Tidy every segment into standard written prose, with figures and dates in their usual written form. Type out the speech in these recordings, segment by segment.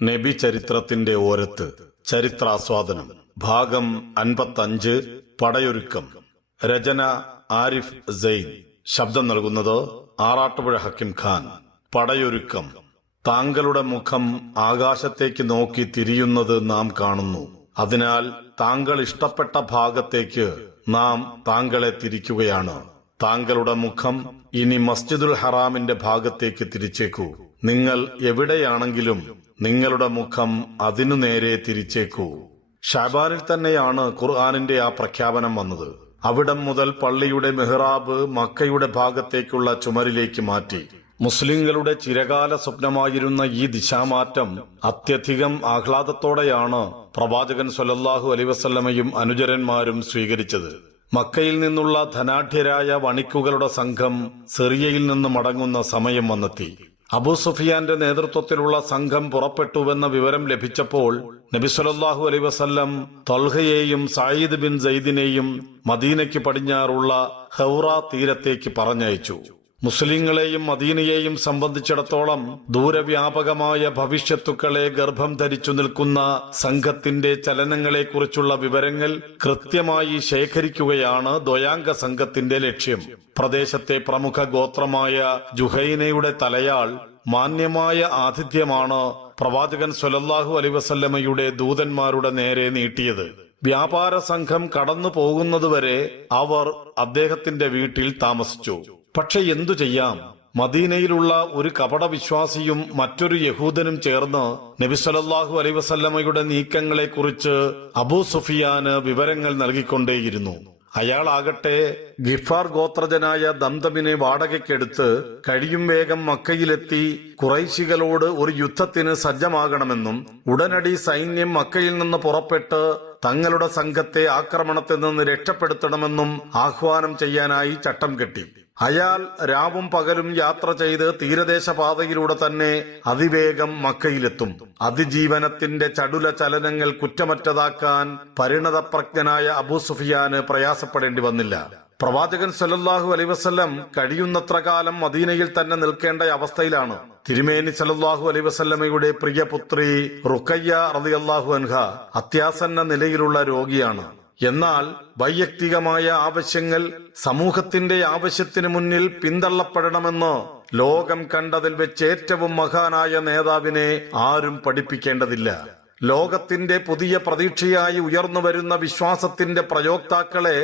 നബി ചരിത്രത്തിന്റെ ഓരത്ത് ചരിത്രാസ്വാദനം ഭാഗം 55 പടയൊരുക്കം. രചന ആരിഫ് സെയ്ൻ. ശബ്ദം നൽകുന്നത് ആറാട്ടുപുഴ ഹക്കിം ഖാൻ. പടയൊരുക്കം. താങ്കളുടെ മുഖം ആകാശത്തേക്ക് നോക്കി തിരിയുന്നത് നാം കാണുന്നു. അതിനാൽ താങ്കൾ ഇഷ്ടപ്പെട്ട ഭാഗത്തേക്ക് നാം താങ്കളെ തിരിക്കുകയാണ്. താങ്കളുടെ മുഖം ഇനി മസ്ജിദുൽ ഹറാമിന്റെ ഭാഗത്തേക്ക് തിരിച്ചേക്കൂ. നിങ്ങൾ എവിടെയാണെങ്കിലും നിങ്ങളുടെ മുഖം അതിനു നേരെ തിരിച്ചേക്കൂ. ഷാബാനിൽ തന്നെയാണ് ഖുർആനിന്റെ ആ പ്രഖ്യാപനം വന്നത്. അവിടം മുതൽ പള്ളിയുടെ മെഹ്റാബ് മക്കയുടെ ഭാഗത്തേക്കുള്ള ചുമരിലേക്ക് മാറ്റി. മുസ്ലിങ്ങളുടെ ചിരകാല സ്വപ്നമായിരുന്ന ഈ ദിശാമാറ്റം അത്യധികം ആഹ്ലാദത്തോടെയാണ് പ്രവാചകൻ സ്വല്ലല്ലാഹു അലൈഹി വസല്ലമയും അനുചരന്മാരും സ്വീകരിച്ചത്. മക്കയിൽ നിന്നുള്ള ധനാഢ്യരായ വണിക്കുകളുടെ സംഘം സിറിയയിൽ നിന്ന് മടങ്ങുന്ന സമയം വന്നെത്തി. അബൂ സുഫിയാന്റെ നേതൃത്വത്തിലുള്ള സംഘം പുറപ്പെട്ടുവെന്ന വിവരം ലഭിച്ചപ്പോൾ നബി സല്ലല്ലാഹു അലൈഹി വസല്ലം ത്വൽഹയെയും സഈദ് ബിൻ സെയ്ദിനെയും മദീനയ്ക്ക് പടിഞ്ഞാറുള്ള ഹൗറ തീരത്തേക്ക് പറഞ്ഞയച്ചു. മുസ്ലിങ്ങളെയും മദീനയെയും സംബന്ധിച്ചിടത്തോളം ദൂരവ്യാപകമായ ഭവിഷ്യത്തുക്കളെ ഗർഭം ധരിച്ചു നിൽക്കുന്ന സംഘത്തിന്റെ ചലനങ്ങളെക്കുറിച്ചുള്ള വിവരങ്ങൾ കൃത്യമായി ശേഖരിക്കുകയാണ് ദ്വയാംഗ സംഘത്തിന്റെ ലക്ഷ്യം. പ്രദേശത്തെ പ്രമുഖ ഗോത്രമായ ജുഹൈനയുടെ തലയാൾ മാന്യമായ ആതിഥ്യമാണ് പ്രവാചകൻ സ്വല്ലല്ലാഹു അലൈഹി വസല്ലമയുടെ ദൂതന്മാരുടെ നേരെ നീട്ടിയത്. വ്യാപാര സംഘം കടന്നു പോകുന്നതുവരെ അവർ അദ്ദേഹത്തിന്റെ വീട്ടിൽ താമസിച്ചു. പക്ഷെ എന്തു ചെയ്യാം? മദീനയിലുള്ള ഒരു കപടവിശ്വാസിയും മറ്റൊരു യഹൂദനും ചേർന്ന് നബി സല്ലല്ലാഹു അലൈഹി വസല്ലമയുടെ നീക്കങ്ങളെക്കുറിച്ച് അബൂ സുഫിയാന് വിവരങ്ങൾ നൽകിക്കൊണ്ടേയിരുന്നു. അയാളാകട്ടെ ഗിഫാർ ഗോത്രജനായ ദംദമിനെ വാടകയ്ക്കെടുത്ത് കഴിയും വേഗം മക്കയിലെത്തി ഖുറൈശികളോട് ഒരു യുദ്ധത്തിന് സജ്ജമാകണമെന്നും ഉടനടി സൈന്യം മക്കയിൽ നിന്ന് പുറപ്പെട്ട് തങ്ങളുടെ സംഘത്തെ ആക്രമണത്തിൽ നിന്ന് രക്ഷപ്പെടുത്തണമെന്നും ആഹ്വാനം ചെയ്യാനായി ചട്ടം കെട്ടി. അയാൾ രാവും പകലും യാത്ര ചെയ്ത് തീരദേശപാതയിലൂടെ തന്നെ അതിവേഗം മക്കയിലെത്തും. അതിജീവനത്തിന്റെ ചടുല ചലനങ്ങൾ കുറ്റമറ്റതാക്കാൻ പരിണതപ്രജ്ഞനായ അബൂ സുഫിയാന് പ്രയാസപ്പെടേണ്ടി വന്നില്ല. പ്രവാചകൻ സ്വല്ലല്ലാഹു അലൈഹി വസല്ലം കഴിയുന്നത്ര കാലം മദീനയിൽ തന്നെ നിൽക്കേണ്ട അവസ്ഥയിലാണ്. തിരുമേനി സ്വല്ലല്ലാഹു അലൈഹി വസല്ലമയുടെ പ്രിയപുത്രി റുഖയ്യ റളിയല്ലാഹു അൻഹ അത്യാസന്ന നിലയിലുള്ള രോഗിയാണ്. എന്നാൽ വൈയക്തികമായ ആവശ്യങ്ങൾ സമൂഹത്തിന്റെ ആവശ്യത്തിന് മുന്നിൽ പിന്തള്ളപ്പെടണമെന്ന് ലോകം കണ്ടതിൽ വെച്ച് ഏറ്റവും മഹാനായ നേതാവിനെ ആരും പഠിപ്പിക്കേണ്ടതില്ല. ലോകത്തിന്റെ പുതിയ പ്രതീക്ഷയായി ഉയർന്നുവരുന്ന വിശ്വാസത്തിന്റെ പ്രയോക്താക്കളെ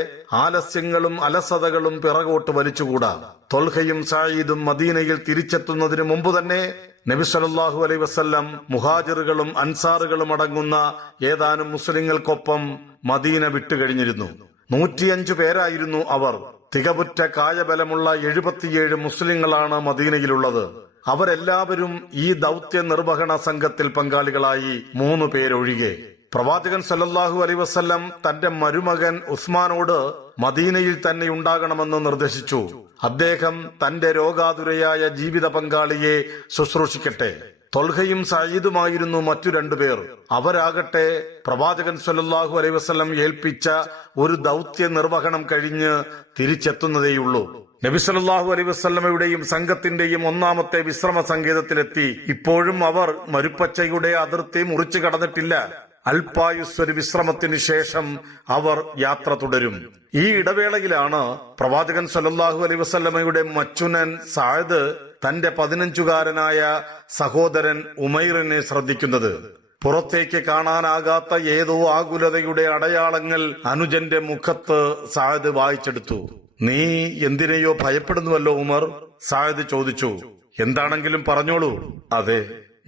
ആലസ്യങ്ങളും അലസതകളും പിറകോട്ട് വലിച്ചുകൂടാ. ത്വൽഹയും സഈദും മദീനയിൽ തിരിച്ചെത്തുന്നതിന് മുമ്പ് തന്നെ നബി സല്ലല്ലാഹു അലൈഹി വസല്ലം മുഹാജിറുകളും അൻസാറുകളും അടങ്ങുന്ന ഏതാനും മുസ്ലിങ്ങൾക്കൊപ്പം മദീന വിട്ടുകഴിഞ്ഞിരുന്നു. 105 പേരായിരുന്നു അവർ. തികവുറ്റ കായബലമുള്ള 77 മുസ്ലിങ്ങളാണ് മദീനയിലുള്ളത്. അവരെല്ലാവരും ഈ ദൗത്യ നിർവഹണ സംഘത്തിൽ പങ്കാളികളായി 3 പേരൊഴികെ. പ്രവാചകൻ സല്ലല്ലാഹു അലൈഹി വസല്ലം തന്റെ മരുമകൻ ഉസ്മാനോട് മദീനയിൽ തന്നെ ഉണ്ടാകണമെന്ന് നിർദ്ദേശിച്ചു. അദ്ദേഹം തന്റെ രോഗാതുരയായ ജീവിത പങ്കാളിയെ ശുശ്രൂഷിക്കട്ടെ. ത്വൽഹയും സഈദുമായിരുന്നു മറ്റു 2 പേർ. അവരാകട്ടെ പ്രവാചകൻ സല്ലല്ലാഹു അലൈഹി വസല്ലം ഏൽപ്പിച്ച ഒരു ദൗത്യ നിർവഹണം കഴിഞ്ഞ് തിരിച്ചെത്തുന്നതേയുള്ളൂ. നബി സല്ലല്ലാഹു അലൈഹി വസല്ലമയുടെയും സംഘത്തിന്റെയും ഒന്നാമത്തെ വിശ്രമ സങ്കേതത്തിലെത്തി. ഇപ്പോഴും അവർ മരുപ്പച്ചയുടെ അതിർത്തി മുറിച്ചു കടന്നിട്ടില്ല. അല്പായുസ്വര വിശ്രമത്തിന് ശേഷം അവർ യാത്ര തുടരും. ഈ ഇടവേളയിലാണ് പ്രവാചകൻ സല്ലല്ലാഹു അലൈഹി വസല്ലമയുടെ മച്ചുനൻ സഅദ് തന്റെ 15കാരനായ സഹോദരൻ ഉമൈറിനെ ശ്രദ്ധിക്കുന്നത്. പുറത്തേക്ക് കാണാനാകാത്ത ഏതോ ആകുലതയുടെ അടയാളങ്ങൾ അനുജന്റെ മുഖത്ത് സഅദ് വായിച്ചെടുത്തു. നീ എന്തിനെയോ ഭയപ്പെടുന്നുവല്ലോ ഉമർ? സഅദ് ചോദിച്ചു. എന്താണെങ്കിലും പറഞ്ഞോളൂ. അതെ,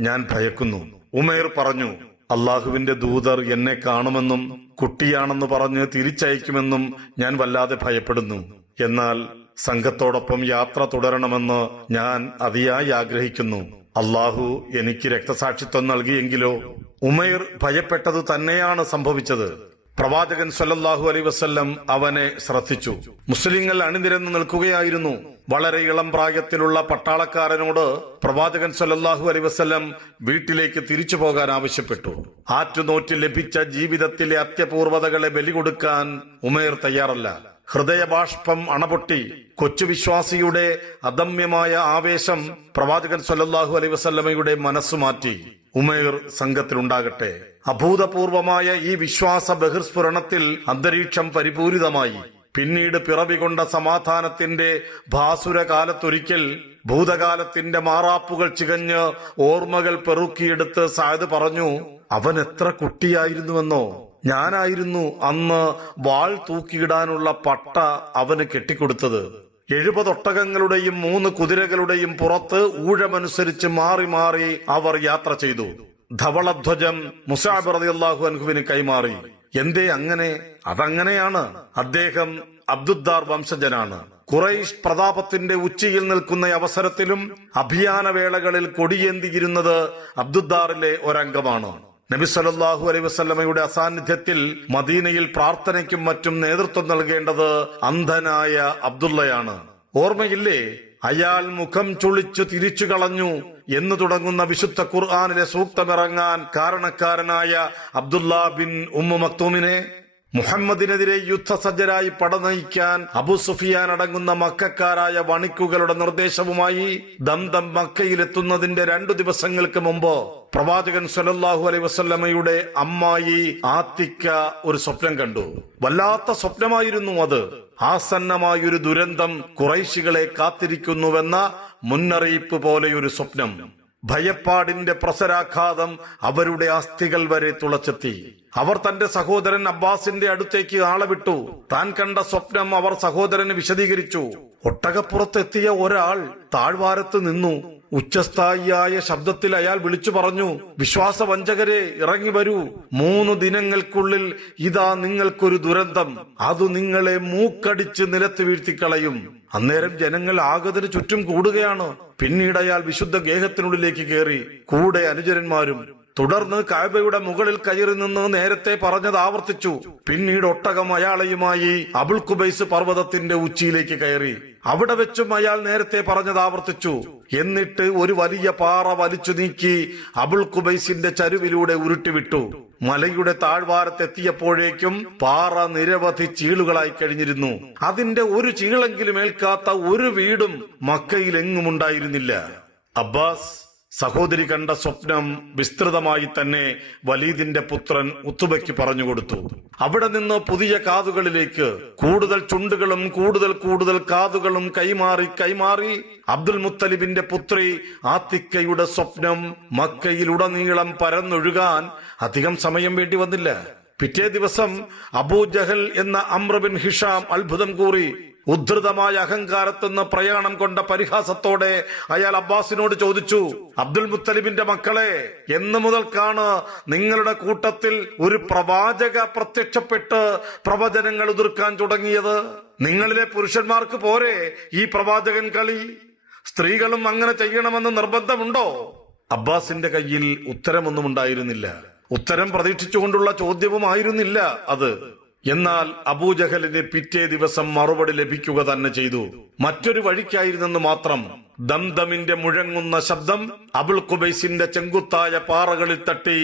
ഞാൻ ഭയക്കുന്നു, ഉമൈർ പറഞ്ഞു. അള്ളാഹുവിന്റെ ദൂതർ എന്നെ കാണുമെന്നും കുട്ടിയാണെന്ന് പറഞ്ഞ് തിരിച്ചയക്കുമെന്നും ഞാൻ വല്ലാതെ ഭയപ്പെടുന്നു. എന്നാൽ സംഘത്തോടൊപ്പം യാത്ര തുടരണമെന്ന് ഞാൻ അതിയായി ആഗ്രഹിക്കുന്നു. അള്ളാഹു എനിക്ക് രക്തസാക്ഷിത്വം നൽകിയെങ്കിലോ? ഉമൈർ ഭയപ്പെട്ടതു തന്നെയാണ് സംഭവിച്ചത്. പ്രവാചകൻ സ്വല്ലല്ലാഹു അലൈഹി വസല്ലം അവനെ ശ്രദ്ധിച്ചു. മുസ്ലിങ്ങൾ അണിനിരന്നു നിൽക്കുകയായിരുന്നു. വളരെ ഇളം പ്രായത്തിലുള്ള പട്ടാളക്കാരനോട് പ്രവാചകൻ സ്വല്ലല്ലാഹു അലൈഹി വസല്ലം വീട്ടിലേക്ക് തിരിച്ചു പോകാൻ ആവശ്യപ്പെട്ടു. ആറ്റുനോറ്റ് ലഭിച്ച ജീവിതത്തിലെ അത്യപൂർവതകളെ ബലികൊടുക്കാൻ ഉമൈർ തയ്യാറല്ല. ഹൃദയബാഷ്പം അണപൊട്ടി. കൊച്ചു വിശ്വാസിയുടെ അദമ്യമായ ആവേശം പ്രവാചകൻ സല്ലല്ലാഹു അലൈഹി വസല്ലമയുടെ മനസ്സുമാറ്റി. ഉമൈർ സംഘത്തിലുണ്ടാകട്ടെ. അഭൂതപൂർവമായ ഈ വിശ്വാസ ബഹിർസ്ഫുരണത്തിൽ അന്തരീക്ഷം പരിപൂരിതമായി. പിന്നീട് പിറവികൊണ്ട സമാധാനത്തിന്റെ ഭാസുരകാലത്തൊരിക്കൽ ഭൂതകാലത്തിന്റെ മാറാപ്പുകൾ ചികഞ്ഞ് ഓർമ്മകൾ പെറുക്കിയെടുത്ത് സഅദ് പറഞ്ഞു, അവൻ എത്ര കുട്ടിയായിരുന്നുവെന്നോ. ഞാനായിരുന്നു അന്ന് വാൾ തൂക്കിയിടാനുള്ള പട്ട അവന് കെട്ടിക്കൊടുത്തത്. 70 ഒട്ടകങ്ങളുടെയും 3 കുതിരകളുടെയും പുറത്ത് ഊഴമനുസരിച്ച് മാറി മാറി അവർ യാത്ര ചെയ്തു. ധവളധ്വജം മുസ്അബ് റളിയല്ലാഹു അൻഹുവിന് കൈമാറി. എന്തേ അങ്ങനെ? അതങ്ങനെയാണ്. അദ്ദേഹം അബ്ദുദ്ദാർ വംശജനാണ്. ഖുറൈശ് പ്രതാപത്തിന്റെ ഉച്ചിയിൽ നിൽക്കുന്ന അവസരത്തിലും അഭിയാനവേളകളിൽ കൊടിയേന്തിയിരുന്നത് അബ്ദുദ്ദാറിലെ ഒരംഗമാണ്. നബി സല്ലല്ലാഹു അലൈഹി വസല്ലമയുടെ അസാന്നിധ്യത്തിൽ മദീനയിൽ പ്രാർത്ഥനയ്ക്കും മറ്റും നേതൃത്വം നൽകേണ്ടത് അന്ധനായ അബ്ദുള്ളയാണ്. ഓർമ്മയില്ലേ? അയാൾ മുഖം ചുളിച്ചു തിരിച്ചു കളഞ്ഞു എന്ന് തുടങ്ങുന്ന വിശുദ്ധ ഖുർആനിലെ സൂക്തമിറങ്ങാൻ കാരണക്കാരനായ അബ്ദുല്ലാ ബിൻ ഉമ്മു മക്തൂമിനെ മുഹമ്മദിനെതിരെ യുദ്ധസജ്ജരായി പടനയിക്കാൻ അബൂ സുഫിയാൻ അടങ്ങുന്ന മക്കക്കാരായ വണിക്കുകളുടെ നിർദ്ദേശവുമായി ദംദം മക്കയിലെത്തുന്നതിന്റെ 2 ദിവസങ്ങൾക്ക് മുമ്പ് പ്രവാചകൻ സല്ലല്ലാഹു അലൈഹി വസല്ലമയുടെ അമ്മായി ആത്തിക്ക ഒരു സ്വപ്നം കണ്ടു. വല്ലാത്ത സ്വപ്നമായിരുന്നു അത്. ആസന്നമായൊരു ദുരന്തം ഖുറൈശികളെ കാത്തിരിക്കുന്നുവെന്ന മുന്നറിയിപ്പ് പോലെയൊരു സ്വപ്നം. ഭയപ്പാടിന്റെ പ്രസരാഘാതം അവരുടെ അസ്ഥികൾ വരെ തുളച്ചെത്തി. അവർ തന്റെ സഹോദരൻ അബ്ബാസിന്റെ അടുത്തേക്ക് ആളെ വിട്ടു. താൻ കണ്ട സ്വപ്നം അവർ സഹോദരന് വിശദീകരിച്ചു. ഒട്ടകപ്പുറത്തെത്തിയ ഒരാൾ താഴ്വാരത്ത് നിന്നു. ഉച്ചസ്ഥായിയായ ശബ്ദത്തിൽ അയാൾ വിളിച്ചു പറഞ്ഞു, വിശ്വാസവഞ്ചകരെ, ഇറങ്ങി വരൂ. 3 ദിനങ്ങൾക്കുള്ളിൽ ഇതാ നിങ്ങൾക്കൊരു ദുരന്തം. അത് നിങ്ങളെ മൂക്കടിച്ച് നിലത്ത് വീഴ്ത്തിക്കളയും. അന്നേരം ജനങ്ങൾ ആഗതന് ചുറ്റും കൂടുകയാണ്. പിന്നീട് അയാൾ വിശുദ്ധ ഗേഹത്തിനുള്ളിലേക്ക് കയറി, കൂടെ അനുചരന്മാരും. തുടർന്ന് കഅബയുടെ മുകളിൽ കയറി നിന്ന് നേരത്തെ പറഞ്ഞത് ആവർത്തിച്ചു. പിന്നീട് ഒട്ടകം അയാളെയുമായി അബുൽ ഖുബൈസ് പർവ്വതത്തിന്റെ ഉച്ചിയിലേക്ക് കയറി. അവിടെ വെച്ചും അയാൾ നേരത്തെ പറഞ്ഞത് ആവർത്തിച്ചു. എന്നിട്ട് ഒരു വലിയ പാറ വലിച്ചു നീക്കി അബുൽ ഖുബൈസിന്റെ ചരുവിലൂടെ ഉരുട്ടിവിട്ടു. മലയുടെ താഴ്വാരത്തെത്തിയപ്പോഴേക്കും പാറ നിരവധി ചീളുകളായി കഴിഞ്ഞിരുന്നു. അതിന്റെ ഒരു ചീളെങ്കിലും ഏൽക്കാത്ത ഒരു വീടും മക്കയിൽ എങ്ങുമുണ്ടായിരുന്നില്ല. അബ്ബാസ് സഹോദരി കണ്ട സ്വപ്നം വിസ്തൃതമായി തന്നെ വലീദിന്റെ പുത്രൻ ഉത്തുബയ്ക്ക് പറഞ്ഞുകൊടുത്തു. അവിടെ നിന്ന് പുതിയ കാതുകളിലേക്ക് കൂടുതൽ ചുണ്ടുകളും കൂടുതൽ കാതുകളും കൈമാറി അബ്ദുൽ മുത്തലിബിന്റെ പുത്രി ആത്തിക്കയുടെ സ്വപ്നം മക്കയിലുടനീളം പരന്നൊഴുകാൻ അധികം സമയം വേണ്ടി വന്നില്ല. പിറ്റേ ദിവസം അബൂജഹൽ എന്ന അംർ ബിൻ ഹിഷാം അത്ഭുതം കൂറി. ഉദ്ധൃതമായ അഹങ്കാരത്തുനിന്ന് പ്രയാണം കൊണ്ട പരിഹാസത്തോടെ അയാൾ അബ്ബാസിനോട് ചോദിച്ചു, അബ്ദുൽ മുത്തലിബിന്റെ മക്കളെ, എന്ന് മുതൽക്കാണ് നിങ്ങളുടെ കൂട്ടത്തിൽ ഒരു പ്രവാചക പ്രത്യക്ഷപ്പെട്ട് പ്രവചനങ്ങൾ ഉതിർക്കാൻ തുടങ്ങിയത്? നിങ്ങളിലെ പുരുഷന്മാർക്ക് പോരെ ഈ പ്രവാചകൻ കളി? സ്ത്രീകളും അങ്ങനെ ചെയ്യണമെന്ന് നിർബന്ധമുണ്ടോ? അബ്ബാസിന്റെ കയ്യിൽ ഉത്തരമൊന്നും ഉണ്ടായിരുന്നില്ല. ഉത്തരം പ്രതീക്ഷിച്ചുകൊണ്ടുള്ള ചോദ്യവുമായിരുന്നില്ല അത്. എന്നാൽ അബൂജഹലിന് പിറ്റേ ദിവസം മറുപടി ലഭിക്കുക തന്നെ ചെയ്തു. മറ്റൊരു വഴിക്കായിരുന്നെന്ന് മാത്രം. ദംദമിന്റെ മുഴങ്ങുന്ന ശബ്ദം അബുൽ ഖുബൈസിന്റെ ചെങ്കുത്തായ പാറകളിൽ തട്ടി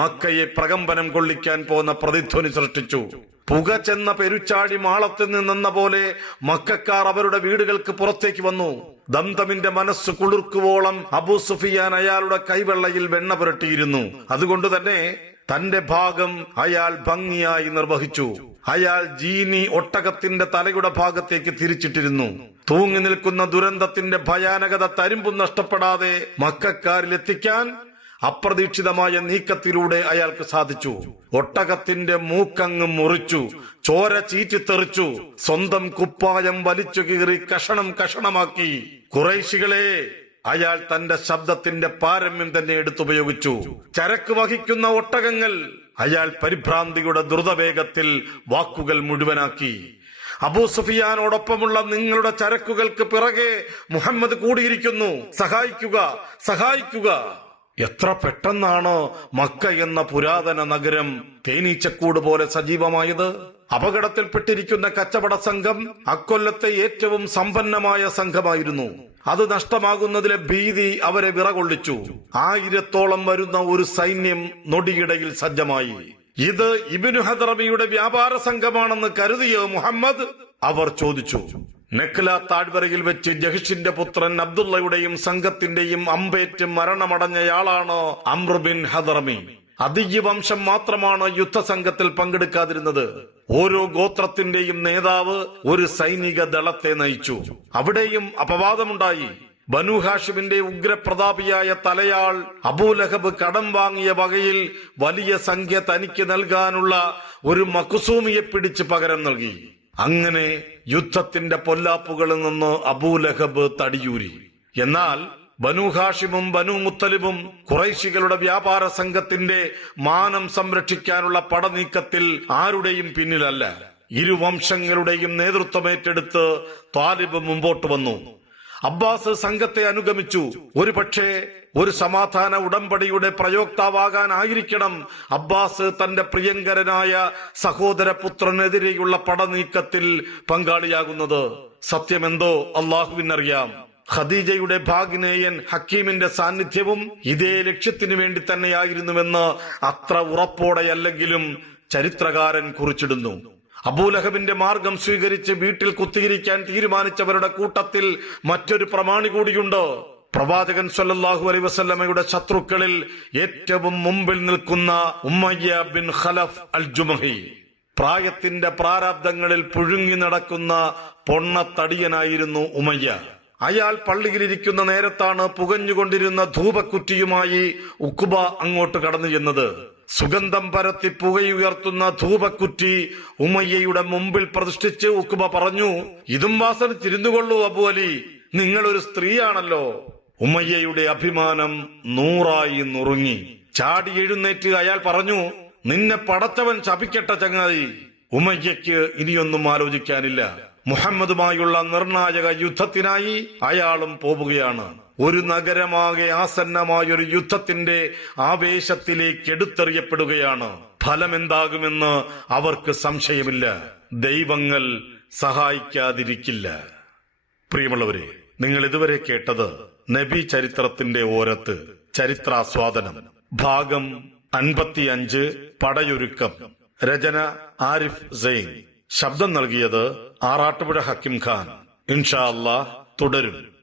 മക്കയെ പ്രകമ്പനം കൊള്ളിക്കാൻ പോന്ന പ്രതിധ്വനി സൃഷ്ടിച്ചു. പുക ചെന്ന പെരുച്ചാഴി മാളത്തിൽ നിന്നെന്ന പോലെ മക്കക്കാർ അവരുടെ വീടുകൾക്ക് പുറത്തേക്ക് വന്നു. ദംദമിന്റെ മനസ്സ് കുളിർക്കുവോളം അബൂ സുഫിയാൻ അയാളുടെ കൈവെള്ളയിൽ വെണ്ണ പുരട്ടിയിരുന്നു. അതുകൊണ്ട് തന്നെ തന്റെ ഭാഗം അയാൾ ഭംഗിയായി നിർവഹിച്ചു. അയാൾ ജീനി ഒട്ടകത്തിന്റെ തലയുടെ ഭാഗത്തേക്ക് തിരിച്ചിട്ടിരുന്നു. തൂങ്ങി നിൽക്കുന്ന ദുരന്തത്തിന്റെ ഭയാനകത തരിമ്പും നഷ്ടപ്പെടാതെ മക്കക്കാരിലെത്തിക്കാൻ അപ്രതീക്ഷിതമായ നീക്കത്തിലൂടെ അയാൾക്ക് സാധിച്ചു. ഒട്ടകത്തിന്റെ മൂക്കങ്ങ് മുറിച്ചു, ചോര ചീറ്റിത്തെറിച്ചു, സ്വന്തം കുപ്പായം വലിച്ചു കീറി കഷണമാക്കി. ഖുറൈശികളെ, അയാൾ തന്റെ ശബ്ദത്തിന്റെ പാരമ്യം തന്നെ എടുത്തുപയോഗിച്ചു. ചരക്ക് വഹിക്കുന്ന ഒട്ടകങ്ങൾ. അയാൾ പരിഭ്രാന്തിയുടെ ദ്രുതവേഗത്തിൽ വാക്കുകൾ മുഴുവനാക്കി. അബൂ സുഫിയാനോടൊപ്പമുള്ള നിങ്ങളുടെ ചരക്കുകൾക്ക് പിറകെ മുഹമ്മദ് കൂടിയിരിക്കുന്നു. സഹായിക്കുക. എത്ര പെട്ടെന്നാണ് മക്ക എന്ന പുരാതന നഗരം തേനീച്ചക്കൂട് പോലെ സജീവമായത്. അപകടത്തിൽപ്പെട്ടിരിക്കുന്ന കച്ചവട സംഘം അക്കൊല്ലത്തെ ഏറ്റവും സമ്പന്നമായ സംഘമായിരുന്നു. അത് നഷ്ടമാകുന്നതിലെ ഭീതി അവരെ വിറകൊള്ളിച്ചു. 1000-ഓളം വരുന്ന ഒരു സൈന്യം നൊടിയിടയിൽ സജ്ജമായി. ഇത് ഇബ്നു ഹദ്റമിയുടെ വ്യാപാര സംഘമാണെന്ന് കരുതിയോ മുഹമ്മദ്? അവർ ചോദിച്ചു. നെക്ല താഴ്വരയിൽ വെച്ച് ജഹിഷിന്റെ പുത്രൻ അബ്ദുള്ളയുടെയും സംഘത്തിന്റെയും അമ്പേറ്റ് മരണമടഞ്ഞയാളാണ് അംർ ബിൻ ഹദ്റമി. അദിയ്യ് വംശം മാത്രമാണ് യുദ്ധസംഘത്തിൽ പങ്കെടുക്കാതിരുന്നത്. ഓരോ ഗോത്രത്തിന്റെയും നേതാവ് ഒരു സൈനിക ദളത്തെ നയിച്ചു. അവിടെയും അപവാദമുണ്ടായി. ബനു ഹാഷിമിന്റെ ഉഗ്രപ്രതാപിയായ തലയാൾ അബൂലഹബ് കടം വാങ്ങിയ വകയിൽ വലിയ സംഖ്യ തനിക്ക് നൽകാനുള്ള ഒരു മഖ്സൂമിയെ പിടിച്ച് പകരം നൽകി. അങ്ങനെ യുദ്ധത്തിന്റെ പൊല്ലാപ്പുകളിൽ നിന്ന് അബൂലഹബ് തടിയൂരി. എന്നാൽ ബനു ഹാഷിമും ബനു മുത്തലിബും ഖുറൈശികളുടെ വ്യാപാര സംഘത്തിന്റെ മാനം സംരക്ഷിക്കാനുള്ള പടനീക്കത്തിൽ ആരുടെയും പിന്നിലല്ല. ഇരുവംശങ്ങളുടെയും നേതൃത്വമേറ്റെടുത്ത് താലിബ് മുമ്പോട്ട് വന്നു. അബ്ബാസ് സംഘത്തെ അനുഗമിച്ചു. ഒരുപക്ഷെ ഒരു സമാധാന ഉടമ്പടിയുടെ പ്രയോക്താവാകാനായിരിക്കണം അബ്ബാസ് തന്റെ പ്രിയങ്കരനായ സഹോദരപുത്രനെതിരെയുള്ള പടനീക്കത്തിൽ പങ്കാളിയാകുന്നത്. സത്യമെന്തോ അള്ളാഹുവിനറിയാം. ഖദീജയുടെ ഭാഗ്നേയൻ ഹക്കീമിന്റെ സാന്നിധ്യവും ഇതേ ലക്ഷ്യത്തിനു വേണ്ടി തന്നെയായിരുന്നുവെന്ന് അത്ര ഉറപ്പോടെയല്ലെങ്കിലും ചരിത്രകാരൻ കുറിച്ചിടുന്നു. അബൂലഹബിന്റെ മാർഗം സ്വീകരിച്ച് വീട്ടിൽ കുത്തിയിരിക്കാൻ തീരുമാനിച്ചവരുടെ കൂട്ടത്തിൽ മറ്റൊരു പ്രമാണി കൂടിയുണ്ട്. പ്രവാചകൻ സല്ലല്ലാഹു അലൈഹി വസല്ലമയുടെ ശത്രുക്കളിൽ ഏറ്റവും മുമ്പിൽ നിൽക്കുന്ന ഉമയ്യ ബിൻ ഖലഫ് അൽ ജുമഹി. പ്രായത്തിന്റെ പ്രാരാബ്ദങ്ങളിൽ പുഴുങ്ങി നടക്കുന്ന പൊണ്ണത്തടിയനായിരുന്നു ഉമയ്യ. അയാൾ പള്ളിയിലിരിക്കുന്ന നേരത്താണ് പുകഞ്ഞുകൊണ്ടിരുന്ന ധൂപക്കുറ്റിയുമായി ഉഖ്ബ അങ്ങോട്ട് കടന്നു ചെന്നത്. സുഗന്ധം പരത്തി പുകയുയർത്തുന്ന ധൂപക്കുറ്റി ഉമയ്യയുടെ മുമ്പിൽ പ്രതിഷ്ഠിച്ച് ഉഖ്ബ പറഞ്ഞു, ഇതും വാസന തിരിഞ്ഞുകൊള്ളൂ അബു അലി, നിങ്ങളൊരു സ്ത്രീയാണല്ലോ. ഉമയ്യയുടെ അഭിമാനം 100 നുറുങ്ങി. ചാടി എഴുന്നേറ്റ് അയാൾ പറഞ്ഞു, നിന്നെ പടച്ചവൻ ശപിക്കട്ടെ ചങ്ങാതി. ഉമയ്യയ്ക്ക് ഇനിയൊന്നും ആലോചിക്കാനില്ല. മുഹമ്മദുമായുള്ള നിർണായക യുദ്ധത്തിനായി അയാളും പോവുകയാണ്. ഒരു നഗരമാകെ ആസന്നമായൊരു യുദ്ധത്തിന്റെ ആവേശത്തിലേക്ക് എടുത്തെറിയപ്പെടുകയാണ്. ഫലമെന്താകുമെന്ന് അവർക്ക് സംശയമില്ല. ദൈവങ്ങൾ സഹായിക്കാതിരിക്കില്ല. പ്രിയമുള്ളവരെ, നിങ്ങൾ ഇതുവരെ കേട്ടത് നബി ചരിത്രത്തിന്റെ ഓരത്ത് ചരിത്രാസ്വാദനം ഭാഗം 55 പടയൊരുക്കം. രചന ആരിഫ് സൈൻ. ശബ്ദം നൽകിയത് ആറാട്ടുപുഴ ഹക്കിം ഖാൻ. ഇൻഷാ അല്ലാഹ് തുടരും.